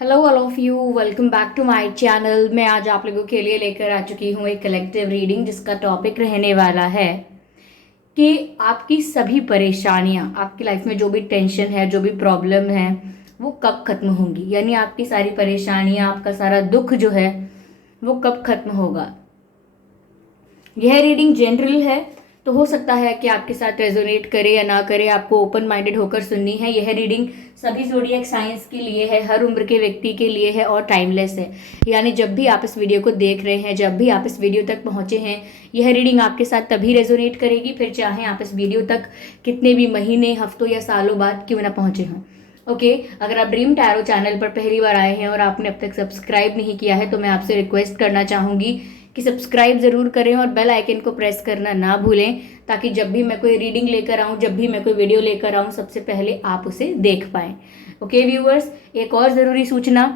Hello all of you, welcome back to my channel. मैं आज आप लोगों के लिए लेकर आ चुकी हूँ एक कलेक्टिव रीडिंग जिसका टॉपिक रहने वाला है कि आपकी सभी परेशानियाँ, आपकी लाइफ में जो भी टेंशन है, जो भी प्रॉब्लम है, वो कब खत्म होंगी। यानी आपकी सारी परेशानियाँ, आपका सारा दुख जो है वो कब खत्म होगा। यह रीडिंग जनरल है, तो हो सकता है कि आपके साथ रेजोनेट करे या ना करे। आपको ओपन माइंडेड होकर सुननी है। यह रीडिंग सभी ज़ोडिएक साइंस के लिए है, हर उम्र के व्यक्ति के लिए है और टाइमलेस है। यानी जब भी आप इस वीडियो को देख रहे हैं, जब भी आप इस वीडियो तक पहुंचे हैं, यह रीडिंग आपके साथ तभी रेजोनेट करेगी, फिर चाहे आप इस वीडियो तक कितने भी महीने, हफ्तों या सालों बाद क्यों ना पहुंचे हों। ओके, अगर आप ड्रीम टैरो चैनल पर पहली बार आए हैं और आपने अब तक सब्सक्राइब नहीं किया है तो मैं आपसे रिक्वेस्ट करना चाहूँगी कि सब्सक्राइब ज़रूर करें और बेल आइकन को प्रेस करना ना भूलें, ताकि जब भी मैं कोई रीडिंग लेकर आऊँ, जब भी मैं कोई वीडियो लेकर आऊँ, सबसे पहले आप उसे देख पाएँ। ओके व्यूअर्स, एक और ज़रूरी सूचना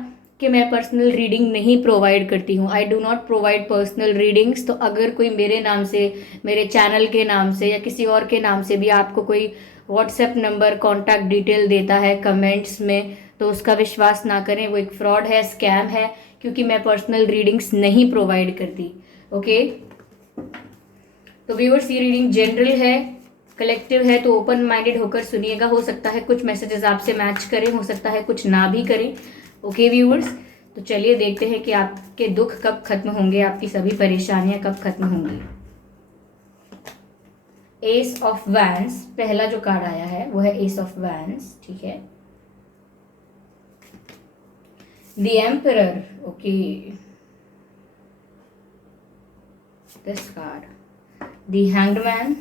कि मैं पर्सनल रीडिंग नहीं प्रोवाइड करती हूँ। I do not provide personal readings. तो अगर कोई मेरे नाम से, मेरे चैनल के नाम से या किसी और के नाम से भी आपको कोई व्हाट्सएप नंबर, कॉन्टैक्ट डिटेल देता है कमेंट्स में, तो उसका विश्वास ना करें। वो एक फ्रॉड है, स्कैम है, क्योंकि मैं पर्सनल रीडिंग्स नहीं प्रोवाइड करती। ओके, तो व्यूअर्स, ये रीडिंग जनरल है, कलेक्टिव है, तो ओपन माइंडेड होकर सुनिएगा। हो सकता है कुछ मैसेजेस आपसे मैच करें, हो सकता है कुछ ना भी करें। ओके व्यूअर्स, तो चलिए देखते हैं कि आपके दुख कब खत्म होंगे, आपकी सभी परेशानियां कब खत्म होंगी। एस ऑफ वैंस पहला जो कार्ड आया है वो है एस ऑफ वैंस, ठीक है। The emperor, okay, this card, the hanged man,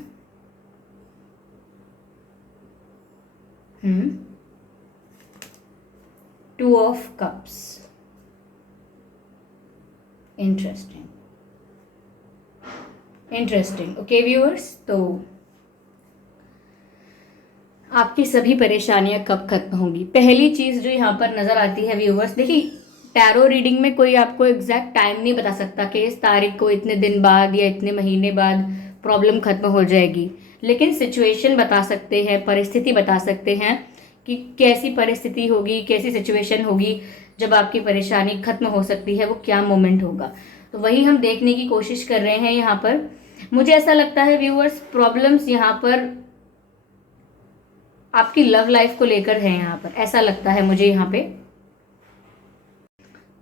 two of cups, interesting interesting. Okay viewers, तो आपकी सभी परेशानियां कब खत्म होंगी। पहली चीज जो यहाँ पर नजर आती है व्यूअर्स, देखिए, टैरो रीडिंग में कोई आपको एग्जैक्ट टाइम नहीं बता सकता कि इस तारीख को इतने दिन बाद या इतने महीने बाद प्रॉब्लम खत्म हो जाएगी, लेकिन सिचुएशन बता सकते हैं, परिस्थिति बता सकते हैं कि कैसी परिस्थिति होगी, कैसी सिचुएशन होगी जब आपकी परेशानी खत्म हो सकती है, वो क्या मोमेंट होगा। तो वही हम देखने की कोशिश कर रहे हैं यहाँ पर। मुझे ऐसा लगता है व्यूअर्स, प्रॉब्लम्स यहाँ पर आपकी लव लाइफ को लेकर है, यहाँ पर ऐसा लगता है मुझे यहाँ पे।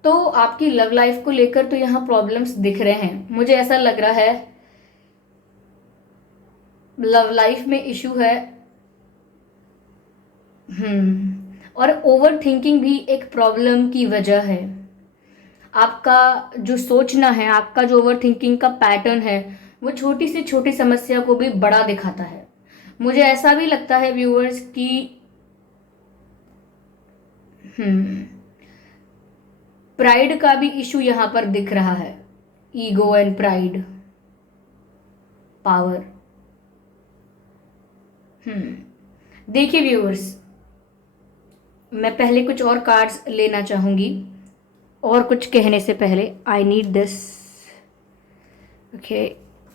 तो आपकी लव लाइफ को लेकर तो यहाँ प्रॉब्लम्स दिख रहे हैं, मुझे ऐसा लग रहा है लव लाइफ में इशू है। और ओवर थिंकिंग भी एक प्रॉब्लम की वजह है। आपका जो सोचना है, आपका जो ओवर थिंकिंग का पैटर्न है, वो छोटी से छोटी समस्या को भी बड़ा दिखाता है। मुझे ऐसा भी लगता है व्यूअर्स कि प्राइड का भी इशू यहां पर दिख रहा है। Ego and pride, power. देखिए व्यूअर्स, मैं पहले कुछ और कार्ड्स लेना चाहूंगी और कुछ कहने से पहले। I need this, okay,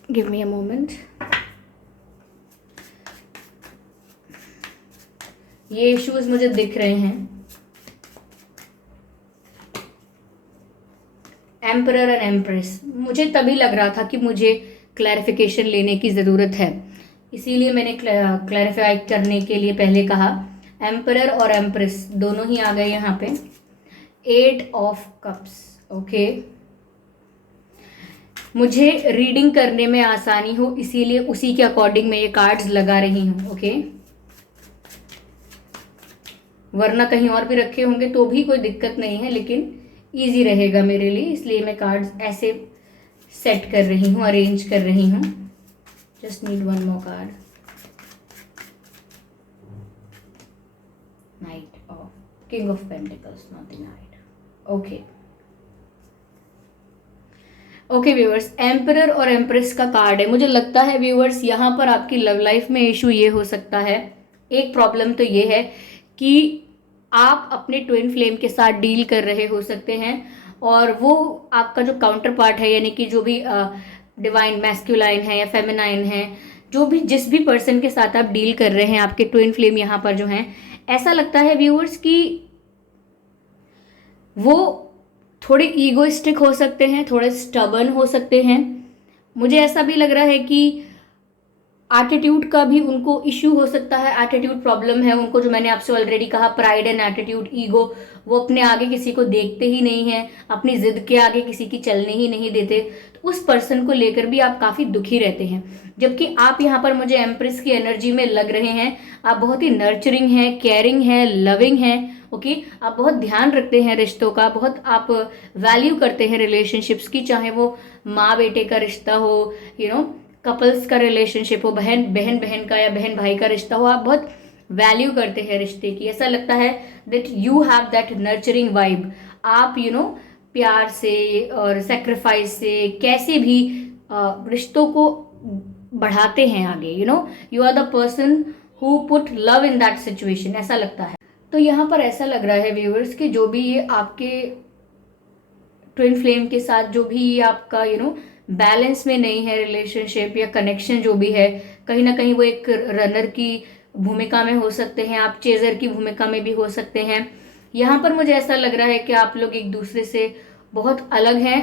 give me a moment. ये इश्यूज मुझे दिख रहे हैं, एम्परर एंड एम्प्रेस। मुझे तभी लग रहा था कि मुझे क्लैरिफिकेशन लेने की ज़रूरत है, इसीलिए मैंने क्लैरिफाई करने के लिए पहले कहा। एम्परर और एम्प्रेस दोनों ही आ गए यहाँ पे। Eight of cups, okay. मुझे रीडिंग करने में आसानी हो, इसीलिए उसी के अकॉर्डिंग मैं ये कार्ड्स लगा रही हूँ, ओके। वरना कहीं और भी रखे होंगे तो भी कोई दिक्कत नहीं है, लेकिन इजी रहेगा मेरे लिए, इसलिए मैं कार्ड्स ऐसे सेट कर रही हूँ, अरेंज कर रही हूँ। Just need one more card. Night of king of pentacles, not the night, okay. Okay viewers, emperor और एम्प्रेस का कार्ड है। मुझे लगता है व्यूअर्स, यहाँ पर आपकी लव लाइफ में इशू ये हो सकता है, एक प्रॉब्लम तो ये है कि आप अपने ट्विन फ्लेम के साथ डील कर रहे हो सकते हैं, और वो आपका जो काउंटर पार्ट है, यानी कि जो भी डिवाइन मैस्कुलाइन है या फेमिनाइन है, जो भी जिस भी पर्सन के साथ आप डील कर रहे हैं, आपके ट्विन फ्लेम यहाँ पर जो हैं, ऐसा लगता है व्यूअर्स कि वो थोड़े ईगोइस्टिक हो सकते हैं, थोड़े स्टबर्न हो सकते हैं। मुझे ऐसा भी लग रहा है कि एटीट्यूड का भी उनको इश्यू हो सकता है, एटीट्यूड प्रॉब्लम है उनको, जो मैंने आपसे ऑलरेडी कहा, प्राइड एंड एटीट्यूड, ईगो। वो अपने आगे किसी को देखते ही नहीं है, अपनी जिद के आगे किसी की चलने ही नहीं देते। तो उस पर्सन को लेकर भी आप काफी दुखी रहते हैं। जबकि आप यहाँ पर मुझे एम्प्रेस की एनर्जी में लग रहे हैं। आप बहुत ही नर्चरिंग हैं, केयरिंग हैं, लविंग हैं। ओके, आप बहुत ध्यान रखते हैं रिश्तों का, बहुत आप वैल्यू करते हैं रिलेशनशिप्स की, चाहे वो माँ बेटे का रिश्ता हो, कपल्स का रिलेशनशिप हो, बहन बहन बहन का या बहन भाई का रिश्ता हो। आप बहुत वैल्यू करते हैं रिश्ते की। ऐसा लगता है that you have that nurturing vibe. आप प्यार से और सेक्रीफाइस से कैसे भी रिश्तों को बढ़ाते हैं आगे। You are the person who put love in that situation, ऐसा लगता है। तो यहाँ पर ऐसा लग रहा है व्यूअर्स कि जो भी ये आपके ट्विन फ्लेम के साथ जो भी ये आपका बैलेंस में नहीं है रिलेशनशिप या कनेक्शन जो भी है, कहीं ना कहीं वो एक रनर की भूमिका में हो सकते हैं, आप चेजर की भूमिका में भी हो सकते हैं। यहाँ पर मुझे ऐसा लग रहा है कि आप लोग एक दूसरे से बहुत अलग हैं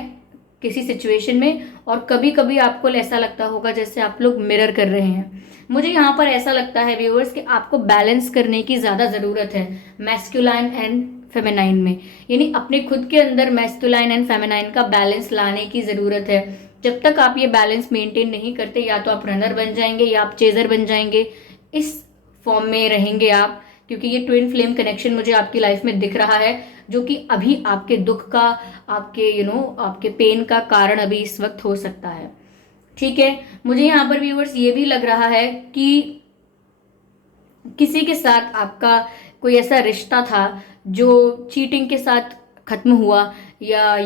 किसी सिचुएशन में, और कभी कभी आपको ऐसा लगता होगा जैसे आप लोग मिरर कर रहे हैं। मुझे यहाँ पर ऐसा लगता है व्यूअर्स कि आपको बैलेंस करने की ज़्यादा ज़रूरत है मैस्कुलाइन एंड फेमिनाइन में, यानी अपने खुद के अंदर मैस्कुलाइन एंड फेमिनाइन का बैलेंस लाने की ज़रूरत है। जब तक आप ये बैलेंस मेंटेन नहीं करते, या तो आप रनर बन जाएंगे या आप चेजर बन जाएंगे, इस फॉर्म में रहेंगे आप। क्योंकि ये ट्विन फ्लेम कनेक्शन मुझे आपकी लाइफ में दिख रहा है, जो कि अभी आपके दुख का, आपके आपके पेन का कारण अभी इस वक्त हो सकता है। ठीक है, मुझे यहाँ पर व्यूअर्स ये भी लग रहा है कि किसी के साथ आपका कोई ऐसा रिश्ता था जो चीटिंग के साथ खत्म हुआ, या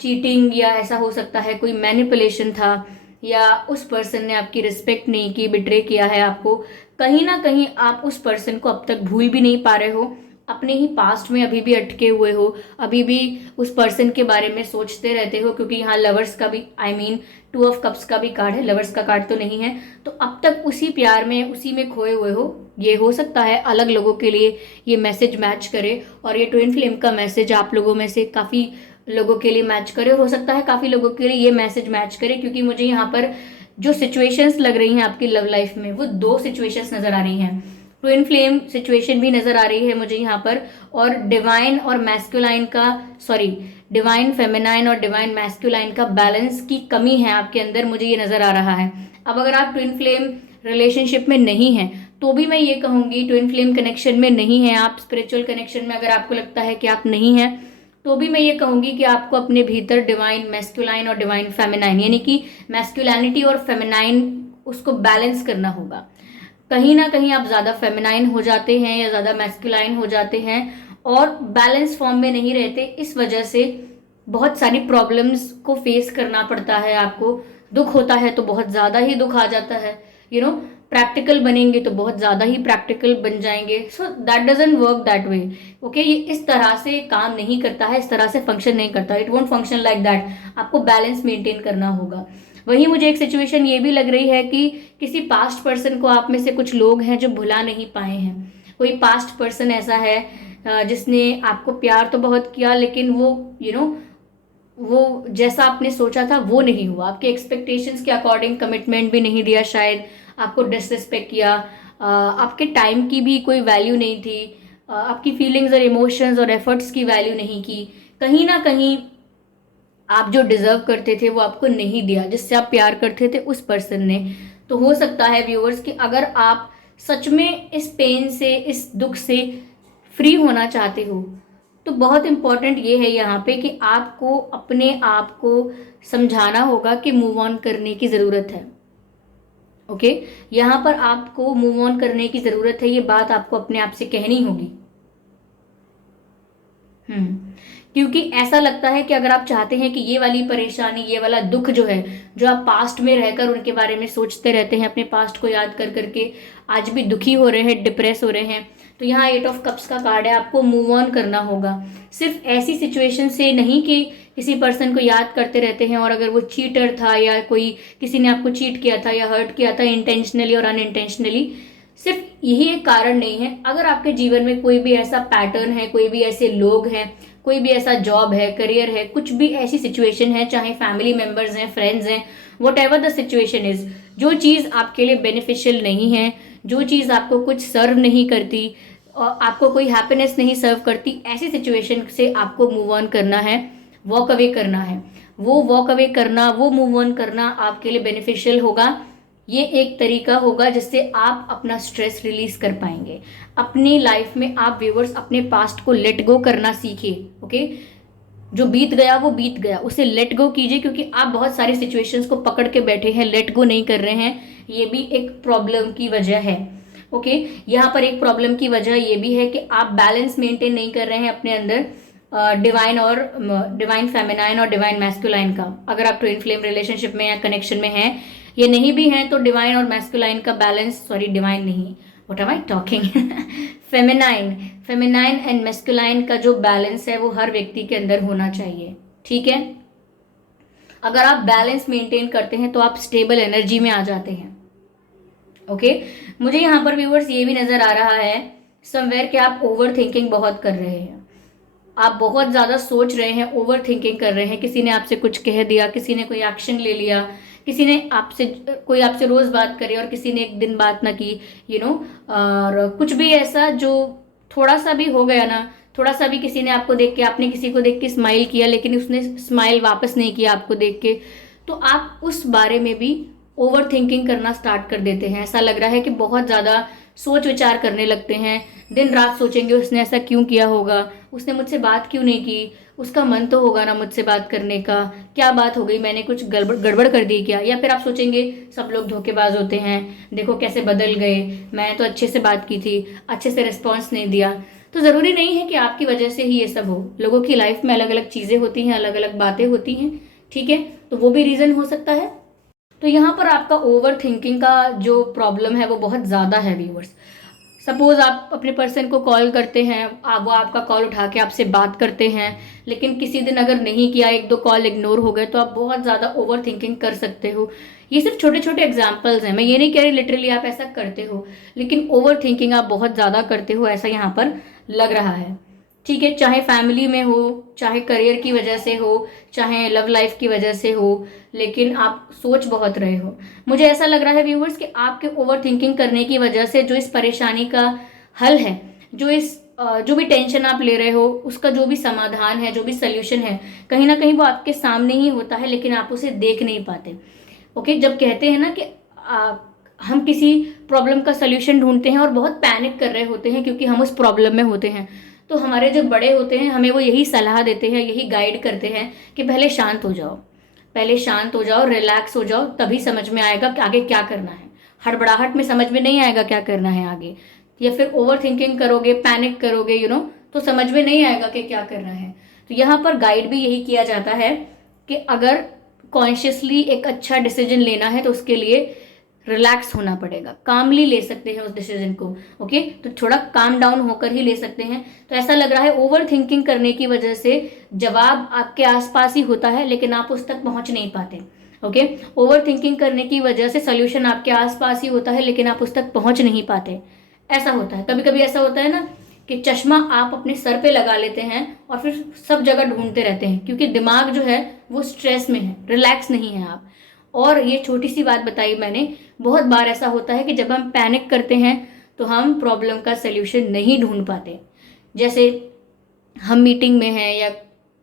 चीटिंग, या ऐसा हो सकता है कोई मैनिपुलेशन था, या उस पर्सन ने आपकी रिस्पेक्ट नहीं की, बिट्रे किया है आपको। कहीं ना कहीं आप उस पर्सन को अब तक भूल भी नहीं पा रहे हो, अपने ही पास्ट में अभी भी अटके हुए हो, अभी भी उस पर्सन के बारे में सोचते रहते हो। क्योंकि यहाँ लवर्स का भी, आई मीन 2 ऑफ कप्स का भी कार्ड है, लवर्स का कार्ड तो नहीं है। तो अब तक उसी प्यार में, उसी में खोए हुए हो। ये हो सकता है अलग लोगों के लिए ये मैसेज मैच करे, और ये ट्विन फ्लेम का मैसेज आप लोगों में से काफ़ी लोगों के लिए मैच करे, और हो सकता है काफ़ी लोगों के लिए ये मैसेज मैच करे। क्योंकि मुझे यहाँ पर जो सिचुएशंस लग रही हैं आपकी लव लाइफ में, वो 2 सिचुएशंस नज़र आ रही हैं। ट्विन फ्लेम सिचुएशन भी नज़र आ रही है मुझे यहाँ पर, और डिवाइन और मैस्कुलाइन का, सॉरी, डिवाइन फेमिनाइन और डिवाइन मैस्कुलाइन का बैलेंस की कमी है आपके अंदर, मुझे ये नज़र आ रहा है। अब अगर आप ट्विन फ्लेम रिलेशनशिप में नहीं हैं, तो भी मैं ये कहूँगी, ट्विन फ्लेम कनेक्शन में नहीं है आप, स्पिरिचुअल कनेक्शन में अगर आपको लगता है कि आप नहीं हैं, तो भी मैं ये कहूँगी कि आपको अपने भीतर डिवाइन मैस्कुलाइन और डिवाइन फेमिनाइन, यानी कि मैस्कुलैनिटी और फेमिनाइन, उसको बैलेंस करना होगा। कहीं ना कहीं आप ज़्यादा फेमिनाइन हो जाते हैं या ज़्यादा मैस्कुलाइन हो जाते हैं, और बैलेंस फॉर्म में नहीं रहते। इस वजह से बहुत सारी प्रॉब्लम्स को फेस करना पड़ता है आपको। दुख होता है तो बहुत ज़्यादा ही दुख आ जाता है, प्रैक्टिकल बनेंगे तो बहुत ज़्यादा ही प्रैक्टिकल बन जाएंगे। So that doesn't work that way. Okay, ये इस तरह से काम नहीं करता है, इस तरह से फंक्शन नहीं करता। It won't function like that. आपको बैलेंस मेंटेन करना होगा। वहीं मुझे एक सिचुएशन ये भी लग रही है कि किसी पास्ट पर्सन को आप में से कुछ लोग हैं जो भुला नहीं पाए हैं। कोई पास्ट पर्सन ऐसा है जिसने आपको प्यार तो बहुत किया, लेकिन वो वो जैसा आपने सोचा था वो नहीं हुआ, आपके एक्सपेक्टेशंस के अकॉर्डिंग कमिटमेंट भी नहीं दिया, शायद आपको डिसरिस्पेक्ट किया, आपके टाइम की भी कोई वैल्यू नहीं थी, आपकी फीलिंग्स और इमोशंस और एफर्ट्स की वैल्यू नहीं की। कहीं ना कहीं आप जो डिजर्व करते थे वो आपको नहीं दिया, जिससे आप प्यार करते थे उस पर्सन ने। तो हो सकता है व्यूअर्स कि अगर आप सच में इस पेन से, इस दुख से फ्री होना चाहते हो, तो बहुत इंपॉर्टेंट ये है यहाँ पे कि आपको अपने आप को समझाना होगा कि मूव ऑन करने की ज़रूरत है। ओके, यहाँ पर आपको मूव ऑन करने की ज़रूरत है, ये बात आपको अपने आप से कहनी होगी। क्योंकि ऐसा लगता है कि अगर आप चाहते हैं कि ये वाली परेशानी, ये वाला दुख जो है, जो आप पास्ट में रहकर उनके बारे में सोचते रहते हैं, अपने पास्ट को याद कर करके आज भी दुखी हो रहे हैं, डिप्रेस हो रहे हैं, तो यहाँ 8 ऑफ कप्स का कार्ड है। आपको मूव ऑन करना होगा। सिर्फ ऐसी सिचुएशन से नहीं कि किसी पर्सन को याद करते रहते हैं, और अगर वो चीटर था या कोई किसी ने आपको चीट किया था या हर्ट किया था इंटेंशनली और अनइंटेंशनली, सिर्फ यही एक कारण नहीं है। अगर आपके जीवन में कोई भी ऐसा पैटर्न है, कोई भी ऐसे लोग हैं, कोई भी ऐसा जॉब है, करियर है, कुछ भी ऐसी सिचुएशन है, चाहे फैमिली मेंबर्स हैं, फ्रेंड्स हैं, what ever the situation is, जो चीज़ आपके लिए बेनिफिशियल नहीं है, जो चीज़ आपको कुछ सर्व नहीं करती और आपको कोई हैप्पीनेस नहीं सर्व करती, ऐसी सिचुएशन से आपको मूव ऑन करना है, वॉक अवे करना है। वो वॉक अवे करना, वो मूव ऑन करना आपके लिए बेनिफिशियल होगा। ये एक तरीका होगा जिससे आप अपना स्ट्रेस रिलीज कर पाएंगे। अपनी लाइफ में आप व्यूअर्स अपने पास्ट को लेट गो करना सीखिए। ओके, जो बीत गया वो बीत गया, उसे लेट गो कीजिए, क्योंकि आप बहुत सारी सिचुएशंस को पकड़ के बैठे हैं, लेट गो नहीं कर रहे हैं। ये भी एक प्रॉब्लम की वजह है। ओके, यहाँ पर एक प्रॉब्लम की वजह ये भी है कि आप बैलेंस मेंटेन नहीं कर रहे हैं अपने अंदर डिवाइन फेमिनाइन और डिवाइन मैस्कुलाइन का। अगर आप ट्विन फ्लेम रिलेशनशिप में या कनेक्शन में हैं, ये नहीं भी हैं, तो डिवाइन और मैस्कुलाइन का बैलेंस, सॉरी डिवाइन नहीं, what am I talking, feminine and masculine का जो बैलेंस है वो हर व्यक्ति के अंदर होना चाहिए। ठीक है, अगर आप बैलेंस मेंटेन करते हैं तो आप स्टेबल एनर्जी में आ जाते हैं। ओके, मुझे यहाँ पर व्यूअर्स ये भी नजर आ रहा है समवेयर कि आप ओवर थिंकिंग बहुत कर रहे हैं। आप बहुत ज़्यादा सोच रहे हैं, ओवर थिंकिंग कर रहे हैं। किसी ने आपसे कुछ कह दिया, किसी ने कोई एक्शन ले लिया, किसी ने आपसे रोज़ बात करी और किसी ने एक दिन बात ना की, और कुछ भी ऐसा जो थोड़ा सा भी हो गया ना, थोड़ा सा भी किसी ने आपको देख के, आपने किसी को देख के स्माइल किया लेकिन उसने स्माइल वापस नहीं किया आपको देख के, तो आप उस बारे में भी ओवर थिंकिंग करना स्टार्ट कर देते हैं। ऐसा लग रहा है कि बहुत ज़्यादा सोच विचार करने लगते हैं, दिन रात सोचेंगे उसने ऐसा क्यों किया होगा, उसने मुझसे बात क्यों नहीं की, उसका मन तो होगा ना मुझसे बात करने का, क्या बात हो गई, मैंने कुछ गड़बड़ कर दी क्या। या फिर आप सोचेंगे सब लोग धोखेबाज होते हैं, देखो कैसे बदल गए, मैं तो अच्छे से बात की थी, अच्छे से रिस्पॉन्स नहीं दिया। तो ज़रूरी नहीं है कि आपकी वजह से ही ये सब हो। लोगों की लाइफ में अलग अलग चीज़ें होती हैं, अलग अलग बातें होती हैं। ठीक है, तो वो भी रीज़न हो सकता है। तो यहाँ पर आपका ओवर थिंकिंग का जो प्रॉब्लम है वो बहुत ज़्यादा है व्यूअर्स। सपोज आप अपने पर्सन को कॉल करते हैं, वो आपका कॉल उठा के आपसे बात करते हैं, लेकिन किसी दिन अगर नहीं किया, एक दो कॉल इग्नोर हो गए, तो आप बहुत ज़्यादा ओवर थिंकिंग कर सकते हो। ये सिर्फ छोटे छोटे एग्जाम्पल्स हैं, मैं ये नहीं कह रही लिटरली आप ऐसा करते हो, लेकिन ओवर थिंकिंग आप बहुत ज़्यादा करते हो, ऐसा यहाँ पर लग रहा है। ठीक है, चाहे फैमिली में हो, चाहे करियर की वजह से हो, चाहे लव लाइफ की वजह से हो, लेकिन आप सोच बहुत रहे हो। मुझे ऐसा लग रहा है व्यूवर्स कि आपके ओवर थिंकिंग करने की वजह से जो इस परेशानी का हल है, जो भी टेंशन आप ले रहे हो, उसका जो भी समाधान है, जो भी सोल्यूशन है, कहीं ना कहीं वो आपके सामने ही होता है, लेकिन आप उसे देख नहीं पाते। ओके, जब कहते हैं ना कि हम किसी प्रॉब्लम का सोल्यूशन ढूंढते हैं और बहुत पैनिक कर रहे होते हैं क्योंकि हम उस प्रॉब्लम में होते हैं, तो हमारे जो बड़े होते हैं हमें वो यही सलाह देते हैं, यही गाइड करते हैं कि पहले शांत हो जाओ, पहले शांत हो जाओ, रिलैक्स हो जाओ, तभी समझ में आएगा कि आगे क्या करना है। हड़बड़ाहट में समझ में नहीं आएगा क्या करना है आगे, या फिर ओवर थिंकिंग करोगे, पैनिक करोगे, तो समझ में नहीं आएगा कि क्या करना है। तो यहाँ पर गाइड भी यही किया जाता है कि अगर कॉन्शियसली एक अच्छा डिसीजन लेना है तो उसके लिए रिलैक्स होना पड़ेगा, कामली ले सकते हैं उस डिसीजन को। ओके, तो थोड़ा काम डाउन होकर ही ले सकते हैं। तो ऐसा लग रहा है ओवर थिंकिंग करने की वजह से जवाब आपके आसपास ही होता है, लेकिन आप उस तक पहुंच नहीं पाते। ओके, ओवर थिंकिंग करने की वजह से सोल्यूशन आपके आसपास ही होता है, लेकिन आप उस तक पहुंच नहीं पाते। ऐसा होता है, कभी कभी ऐसा होता है ना कि चश्मा आप अपने सर पे लगा लेते हैं और फिर सब जगह ढूंढते रहते हैं, क्योंकि दिमाग जो है वो स्ट्रेस में है, रिलैक्स नहीं है आप। और ये छोटी सी बात बताई मैंने, बहुत बार ऐसा होता है कि जब हम पैनिक करते हैं तो हम प्रॉब्लम का सल्यूशन नहीं ढूंढ पाते। जैसे हम मीटिंग में हैं या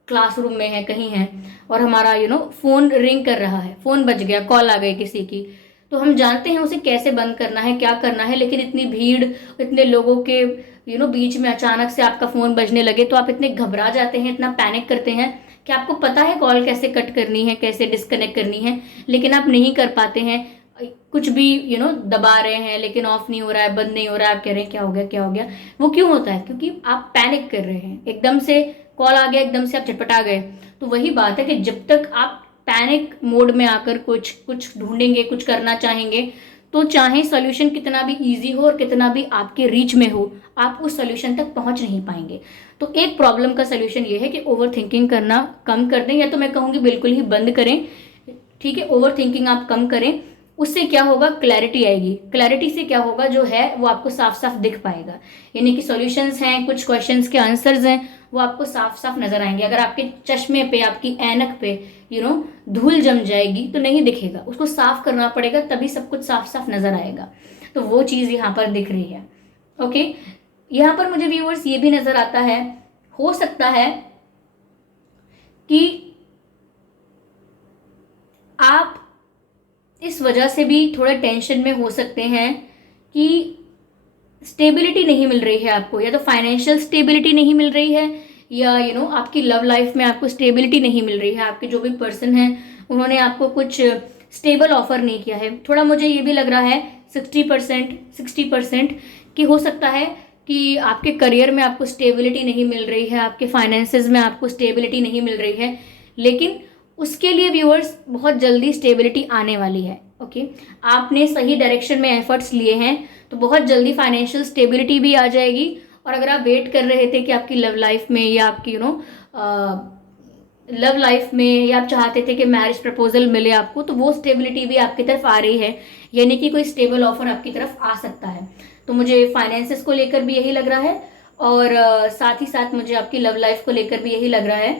क्लासरूम में हैं, कहीं हैं, और हमारा फ़ोन रिंग कर रहा है, फ़ोन बज गया, कॉल आ गई किसी की, तो हम जानते हैं उसे कैसे बंद करना है, क्या करना है, लेकिन इतनी भीड़, इतने लोगों के बीच में अचानक से आपका फ़ोन बजने लगे तो आप इतने घबरा जाते हैं, इतना पैनिक करते हैं कि आपको पता है कॉल कैसे कट करनी है, कैसे डिस्कनेक्ट करनी है, लेकिन आप नहीं कर पाते हैं। कुछ भी दबा रहे हैं लेकिन ऑफ नहीं हो रहा है, बंद नहीं हो रहा है, आप कह रहे हैं क्या हो गया क्या हो गया। वो क्यों होता है? क्योंकि आप पैनिक कर रहे हैं, एकदम से कॉल आ गया, एकदम से आप झटपटा गए। तो वही बात है कि जब तक आप पैनिक मोड में आकर कुछ ढूंढेंगे, कुछ करना चाहेंगे, तो चाहे सॉल्यूशन कितना भी इजी हो और कितना भी आपके रीच में हो, आप उस सॉल्यूशन तक पहुंच नहीं पाएंगे। तो एक प्रॉब्लम का सॉल्यूशन ये है कि ओवर थिंकिंग करना कम कर दें, या तो मैं कहूँगी बिल्कुल ही बंद करें। ठीक है, ओवर थिंकिंग आप कम करें, उससे क्या होगा, क्लैरिटी आएगी। क्लैरिटी से क्या होगा, जो है वो आपको साफ साफ दिख पाएगा, यानी कि सॉल्यूशंस हैं, कुछ क्वेश्चंस के आंसर्स हैं, वो आपको साफ साफ नजर आएंगे। अगर आपके चश्मे पे, आपकी ऐनक पे धूल जम जाएगी तो नहीं दिखेगा, उसको साफ करना पड़ेगा, तभी सब कुछ साफ साफ नजर आएगा। तो वो चीज यहाँ पर दिख रही है। ओके, यहाँ पर मुझे व्यूअर्स ये भी नजर आता है, हो सकता है कि आप इस वजह से भी थोड़े टेंशन में हो सकते हैं कि स्टेबिलिटी नहीं मिल रही है आपको, या तो फाइनेंशियल स्टेबिलिटी नहीं मिल रही है, या आपकी लव लाइफ में आपको स्टेबिलिटी नहीं मिल रही है। आपके जो भी पर्सन हैं उन्होंने आपको कुछ स्टेबल ऑफर नहीं किया है। थोड़ा मुझे ये भी लग रहा है 60% कि हो सकता है कि आपके करियर में आपको स्टेबिलिटी नहीं मिल रही है, आपके फाइनेंसेस में आपको स्टेबिलिटी नहीं मिल रही है, लेकिन उसके लिए व्यूअर्स बहुत जल्दी स्टेबिलिटी आने वाली है। ओके, आपने सही डायरेक्शन में एफर्ट्स लिए हैं तो बहुत जल्दी फाइनेंशियल स्टेबिलिटी भी आ जाएगी। और अगर आप वेट कर रहे थे कि आपकी लव लाइफ में या आपकी लव लाइफ में, या आप चाहते थे कि मैरिज प्रपोजल मिले आपको, तो वो स्टेबिलिटी भी आपकी तरफ आ रही है, यानी कि कोई स्टेबल ऑफर आपकी तरफ आ सकता है। तो मुझे फाइनेंसेस को लेकर भी यही लग रहा है, और साथ ही साथ मुझे आपकी लव लाइफ को लेकर भी यही लग रहा है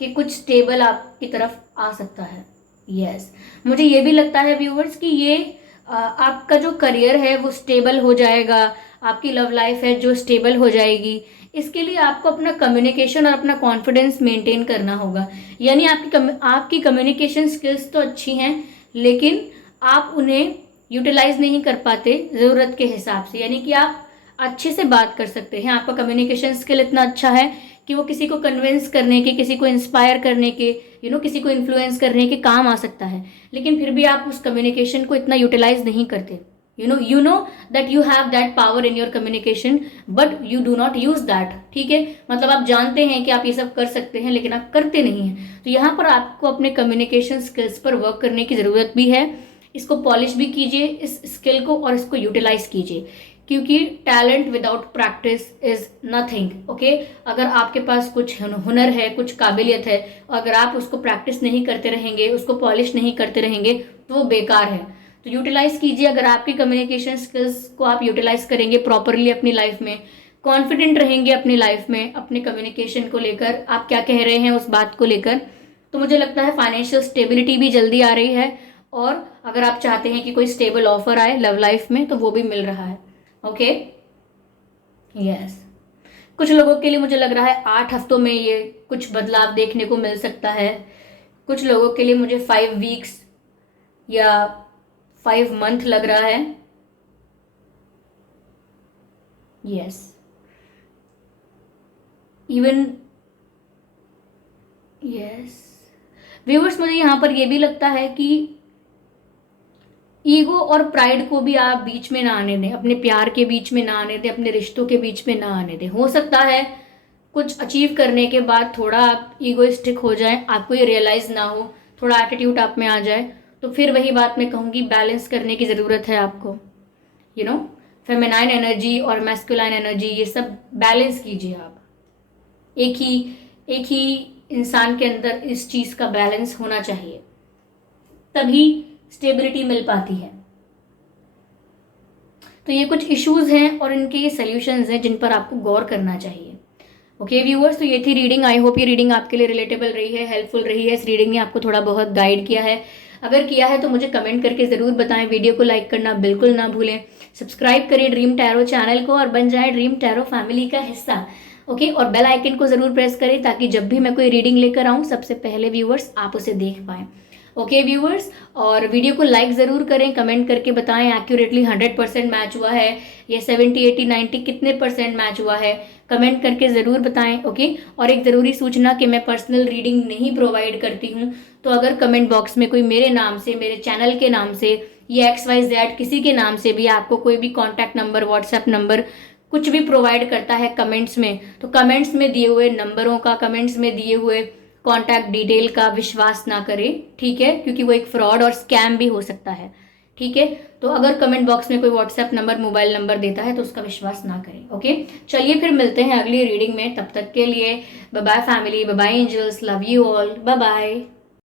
कि कुछ स्टेबल आपकी तरफ आ सकता है। यस, मुझे ये भी लगता है व्यूअर्स कि ये आपका जो करियर है वो स्टेबल हो जाएगा, आपकी लव लाइफ है जो स्टेबल हो जाएगी। इसके लिए आपको अपना कम्युनिकेशन और अपना कॉन्फिडेंस मेंटेन करना होगा। यानी आपकी कम्युनिकेशन स्किल्स तो अच्छी हैं, लेकिन आप उन्हें यूटिलाइज नहीं कर पाते ज़रूरत के हिसाब से। यानी कि आप अच्छे से बात कर सकते हैं, आपका कम्युनिकेशन स्किल इतना अच्छा है कि वो किसी को कन्विंस करने के, किसी को इंस्पायर करने के, किसी को इन्फ्लुएंस करने के काम आ सकता है, लेकिन फिर भी आप उस कम्युनिकेशन को इतना यूटिलाइज नहीं करते। you know that you have that power in your communication but you do not use that। ठीक है, मतलब आप जानते हैं कि आप ये सब कर सकते हैं, लेकिन आप करते नहीं हैं। तो यहाँ पर आपको अपने कम्युनिकेशन स्किल्स पर वर्क करने की ज़रूरत भी है। इसको पॉलिश भी कीजिए इस स्किल को, और इसको यूटिलाइज कीजिए, क्योंकि talent without practice is nothing. Okay, अगर आपके पास कुछ हुनर है, कुछ काबिलियत है, अगर आप उसको प्रैक्टिस नहीं करते रहेंगे, उसको पॉलिश नहीं करते रहेंगे, तो वो बेकार है। तो यूटिलाइज कीजिए। अगर आपकी कम्युनिकेशन स्किल्स को आप यूटिलाइज करेंगे प्रॉपरली अपनी लाइफ में, कॉन्फिडेंट रहेंगे अपनी लाइफ में, अपने कम्युनिकेशन को लेकर, आप क्या कह रहे हैं उस बात को लेकर, तो मुझे लगता है फाइनेंशियल स्टेबिलिटी भी जल्दी आ रही है। और अगर आप चाहते हैं कि कोई स्टेबल ऑफर आए लव लाइफ में, तो वो भी मिल रहा है। ओके, यस, कुछ लोगों के लिए मुझे लग रहा है 8 हफ्तों में ये कुछ बदलाव देखने को मिल सकता है। कुछ लोगों के लिए मुझे 5 वीक्स या 5 मंथ लग रहा है। यस, इवन यस व्यूअर्स, मुझे यहां पर यह भी लगता है कि ईगो और प्राइड को भी आप बीच में ना आने दें, अपने प्यार के बीच में ना आने दें, अपने रिश्तों के बीच में ना आने दें। हो सकता है कुछ अचीव करने के बाद थोड़ा आप ईगोइस्टिक हो जाएं, आपको ये रियलाइज ना हो, थोड़ा एटीट्यूड आप में आ जाए, तो फिर वही बात मैं कहूँगी, बैलेंस करने की ज़रूरत है आपको। फेमिनाइन एनर्जी और मैस्कुलाइन एनर्जी, ये सब बैलेंस कीजिए आप। एक ही इंसान के अंदर इस चीज़ का बैलेंस होना चाहिए, तभी स्टेबिलिटी मिल पाती है। तो ये कुछ इश्यूज हैं और इनके ये सॉल्यूशंस हैं जिन पर आपको गौर करना चाहिए। ओके व्यूअर्स, तो ये थी रीडिंग। आई होप ये रीडिंग आपके लिए रिलेटेबल रही है, हेल्पफुल रही है। इस रीडिंग ने आपको थोड़ा बहुत गाइड किया है। अगर किया है तो मुझे कमेंट करके ज़रूर बताएं। वीडियो को लाइक करना बिल्कुल ना भूलें। सब्सक्राइब करिए ड्रीम टैरो चैनल को और बन जाए ड्रीम टैरो फैमिली का हिस्सा। ओके, और बेल आइकन को ज़रूर प्रेस करें ताकि जब भी मैं कोई रीडिंग लेकर आऊँ सबसे पहले व्यूअर्स आप उसे देख पाएँ। ओके व्यूअर्स, और वीडियो को लाइक ज़रूर करें, कमेंट करके बताएं एक्यूरेटली 100% मैच हुआ है या 70, 80, 90 कितने % मैच हुआ है, कमेंट करके ज़रूर बताएं। ओके, और एक ज़रूरी सूचना कि मैं पर्सनल रीडिंग नहीं प्रोवाइड करती हूँ, तो अगर कमेंट बॉक्स में कोई मेरे नाम से, मेरे चैनल के नाम से या XYZ किसी के नाम से भी आपको कोई भी कॉन्टैक्ट नंबर, व्हाट्सएप नंबर कुछ भी प्रोवाइड करता है कमेंट्स में, तो कमेंट्स में दिए हुए नंबरों का, कमेंट्स में दिए हुए कॉन्टैक्ट डिटेल का विश्वास ना करें, ठीक है, क्योंकि वो एक फ्रॉड और स्कैम भी हो सकता है। ठीक है, तो अगर कमेंट बॉक्स में कोई व्हाट्सएप नंबर, मोबाइल नंबर देता है तो उसका विश्वास ना करें। ओके, चलिए फिर मिलते हैं अगली रीडिंग में। तब तक के लिए bye bye family, bye bye angels, love you all, bye bye.